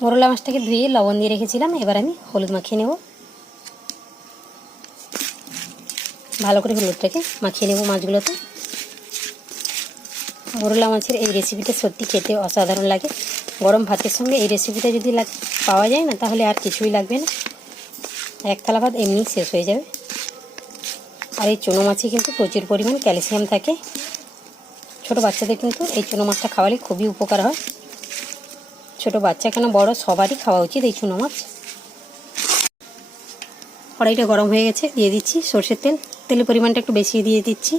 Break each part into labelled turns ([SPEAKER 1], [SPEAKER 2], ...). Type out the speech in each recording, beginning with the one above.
[SPEAKER 1] মোরলা মাছটাকে ধুয়ে লবণ দিয়ে রেখেছিলাম। এবার আমি হলুদ মাখিয়ে নেব। ভালো করে হলুদটাকে মাখিয়ে নেব মাছগুলোতে। মোরলা মাছের এই রেসিপিটা সত্যি খেতে অসাধারণ লাগে। গরম ভাতের সঙ্গে এই রেসিপিটা যদি পাওয়া যায় না, তাহলে আর কিছুই লাগবে না। এক থালা ভাত এমনি শেষ হয়ে যাবে। আর এই চুনো মাছে কিন্তু প্রচুর পরিমাণ ক্যালসিয়াম থাকে। ছোট বাচ্চাদের কিন্তু এই চুনো মাছটা খাওয়ালে খুবই উপকার হয়। ছোট বাচ্চা কেন বড়? সবারই খাওয়া উচিত এই চুনো মাছ। কড়াইটা গরম হয়ে গেছে, দিয়ে দিচ্ছি সর্ষের তেল। তেলের পরিমাণটা একটু বেশি দিয়ে দিচ্ছি।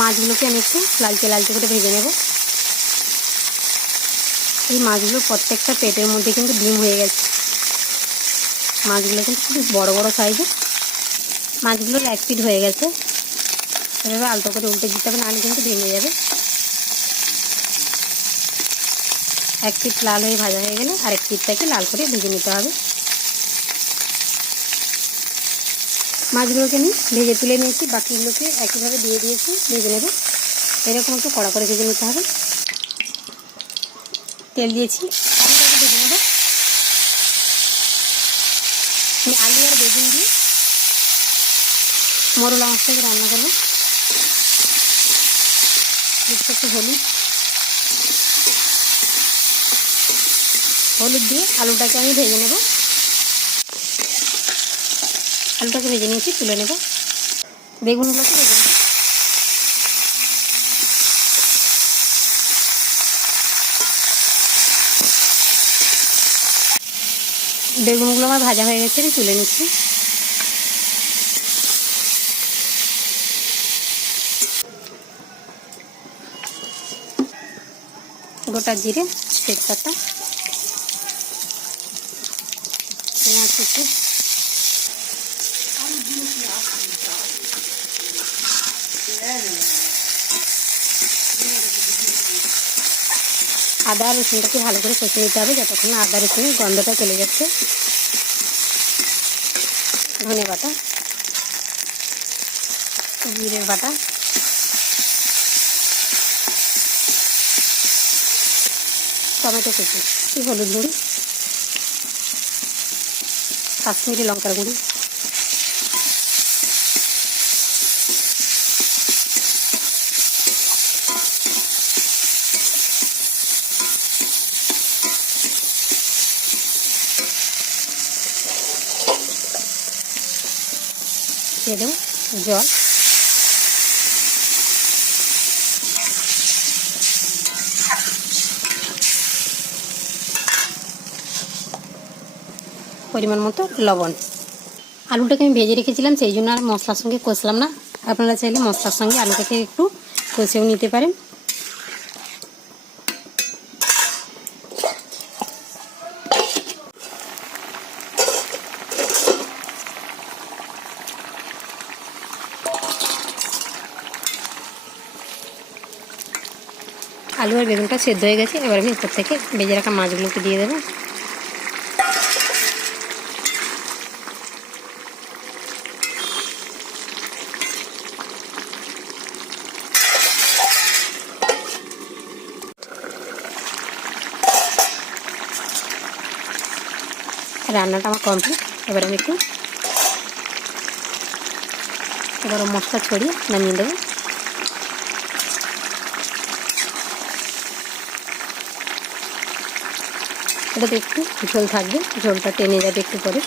[SPEAKER 1] মাছগুলোকে আমি একটু লালচে লালচে করে ভেজে নেব। এই মাছগুলো প্রত্যেকটা পেটের মধ্যে কিন্তু ডিম হয়ে গেছে। মাছগুলো কিন্তু খুব বড় বড় সাইজের। মাছগুলো এক পিট হয়ে গেছে। এভাবে আলতো করে উল্টে দিতে হবে, নাহলে কিন্তু ভেঙে যাবে। এক পিট লাল হয়ে ভাজা হয়ে গেলে আরেক পিঠটাকে লাল করে ভেজে নিতে হবে। মাছগুলোকে আমি ভেজে তুলে নিয়েছি, বাকিগুলোকে একইভাবে দিয়ে দিয়েছি, ভেজে নেব। এরকম একটু কড়া করে ভেজে নিতে হবে। তেল দিয়েছি, আলুটাকে ভেজে নেব। আমি আলু আর বেগুন দিয়ে মরলা মাছটাকে রান্না করব। একটু হলুদ। হলুদ দিয়ে আলুটাকে আমি ভেজে নেব। আলুটাকে ভেজে নিয়েছি, তুলে নেব। বেগুনগুলোকে ভেজে নেব। বেগুনগুলো আমার ভাজা হয়ে গেছে, আমি তুলে নিচ্ছি। গোটা জিরে তেজপাতা আদা, রসুনটাকে ভালো করে কষে নিতে হবে যতক্ষণ আদা, রসুনের গন্ধটা চলে যাচ্ছে। ধনে বাটা জিরের বাটা টমেটো কুচি একটু হলুদ গুঁড়ি কাশ্মীরি লঙ্কার গুঁড়ি। দিয়ে দেবো জল। পরিমাণ মতো লবণ। আলুটাকে আমি ভেজে রেখেছিলাম, সেই জন্য আর মশলার সঙ্গে কষলাম না। আপনারা চাইলে মশলার সঙ্গে আলুটাকে একটু কষেও নিতে পারেন। আলু আর বেগুনটা সেদ্ধ হয়ে গেছে। এবার আমি উপর থেকে ভেজে রাখা মাছগুলোকে দিয়ে দেবো। রান্নাটা আমার কমপ্লিট এবার আমি একটু এবার মশলা ছড়িয়ে নামিয়ে দেবো। এটাতে একটু ঝোল থাকবে। ঝোলটা টেনে যাবে একটু পরে।